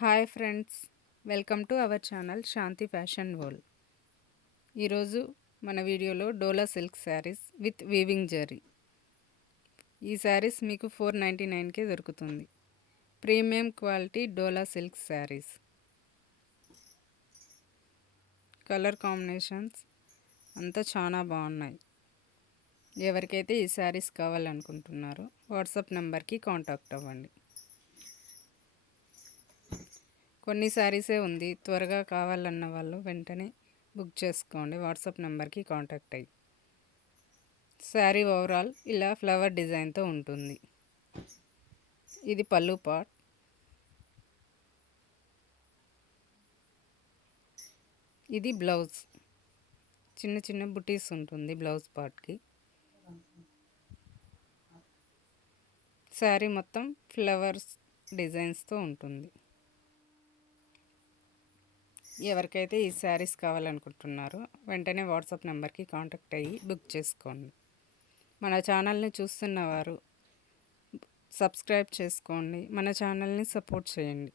Hi friends, welcome to our channel Shanti fashion world. ఈరోజు మన వీడియోలో Dola silk sarees with weaving zari. ఈ శారీస్ మీకు 499కే దొరుకుతుంది. Premium quality Dola silk sarees. Colour combinations అంతా చాలా బాగున్నాయి. ఎవరికైతే ఈ శారీస్ కావాలనుకుంటున్నారో వాట్సాప్ నెంబర్కి కాంటాక్ట్ అవ్వండి. కొన్ని శారీసే ఉంది, త్వరగా కావాలన్న వాళ్ళు వెంటనే బుక్ చేసుకోండి. వాట్సాప్ నెంబర్కి కాంటాక్ట్ అయ్యి. శారీ ఓవరాల్ ఇలా ఫ్లవర్ డిజైన్తో ఉంటుంది. ఇది పళ్ళు పార్ట్. ఇది బ్లౌజ్. చిన్న చిన్న బుటీస్ ఉంటుంది బ్లౌజ్ పార్ట్కి. శారీ మొత్తం ఫ్లవర్స్ డిజైన్స్తో ఉంటుంది. ఎవరికైతే ఈ శారీస్ కావాలనుకుంటున్నారో వెంటనే వాట్సాప్ నెంబర్కి కాంటాక్ట్ అయ్యి బుక్ చేసుకోండి. మన ఛానల్ని చూస్తున్నవారు సబ్స్క్రైబ్ చేసుకోండి. మన ఛానల్ని సపోర్ట్ చేయండి.